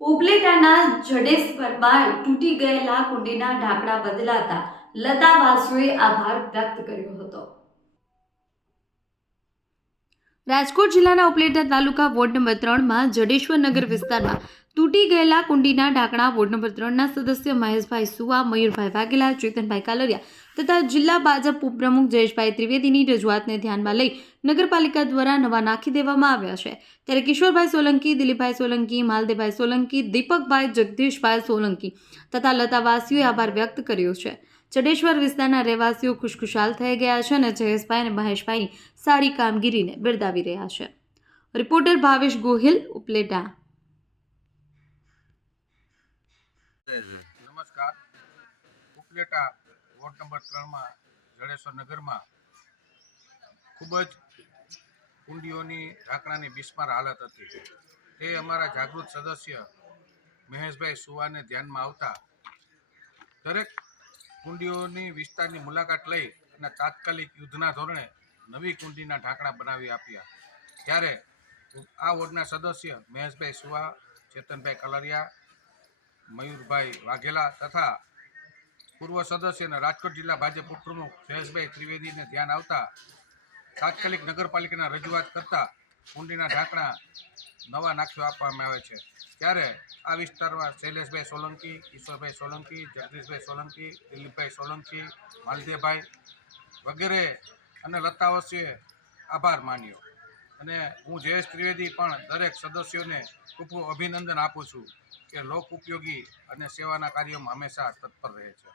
ઉપલેટાના જડેશ્વરમાં તૂટી ગયેલા કુંડીના ઢાંકણા બદલાતા લતાવાસીઓએ આભાર વ્યક્ત કર્યો હતો। રાજકોટ જિલ્લાના ઉપલેટા તાલુકા વોર્ડ નંબર 3માં જડેશ્વર નગર વિસ્તારમાં તૂટી ગયેલા કુંડીના ઢાંકણા વોર્ડ નંબર 3ના સદસ્ય મહેશભાઈ સુવા, મયુરભાઈ વાઘેલા, ચેતનભાઈ કાલરિયા તથા જિલ્લા ભાજપ ઉપપ્રમુખ જયેશભાઈ ત્રિવેદીની રજૂઆતને ધ્યાનમાં લઈ નગરપાલિકા દ્વારા નવા નાખી દેવામાં આવ્યા છે। ત્યારે કિશોરભાઈ સોલંકી, દિલીપભાઈ સોલંકી, માલદેવભાઈ સોલંકી, દીપકભાઈ, જગદીશભાઈ સોલંકી તથા લતાવાસીઓએ આભાર વ્યક્ત કર્યો છે। જડેશ્વર વિસ્તારના રહેવાસીઓ ખુશખુશાલ થઈ ગયા છે અને જયેશભાઈ અને મહેશભાઈની સારી કામગીરીને બિરદાવી રહ્યા છે। રિપોર્ટર ભાવેશ ગોહિલ, ઉપલેટા। નમસ્કાર। ઉપલેટા વોર્ડ નંબર 3માં જડેશ્વર નગરમાં ખૂબ જ કુંડીઓની ઢાંકણાની બિસ્માર હાલત હતી। તે અમારા જાગૃત સદસ્ય મહેશભાઈ સુવાને ધ્યાનમાં આવતા દરેક કુંડીઓની વિસ્તારની મુલાકાત લઈ અને તાત્કાલિક યુદ્ધના ધોરણે નવી કુંડીના ઢાંકણા બનાવી આપ્યા। ત્યારે આ વોર્ડના સદસ્ય મહેશભાઈ સુવા, ચેતનભાઈ કલરિયા, મયુરભાઈ વાઘેલા તથા પૂર્વ સદસ્ય અને રાજકોટ જિલ્લા ભાજપ ઉપપ્રમુખ જયેશભાઈ ત્રિવેદીને ધ્યાન આવતા તાત્કાલિક નગરપાલિકાના રજૂઆત કરતા કુંડીના ઢાંકણા નવા નાખી આપવામાં આવે છે। ત્યારે આ વિસ્તારમાં શૈલેષભાઈ સોલંકી, કિશોરભાઈ સોલંકી, જગદીશભાઈ સોલંકી, દિલીપભાઈ સોલંકી, માલદેવભાઈ વગેરે અને લતાવાસીઓએ આભાર માન્યો અને હું જયેશ ત્રિવેદી પણ દરેક સદસ્યોને ખૂબ અભિનંદન આપું છું કે લોક ઉપયોગી અને સેવાના કાર્યોમાં હંમેશા તત્પર રહે છે।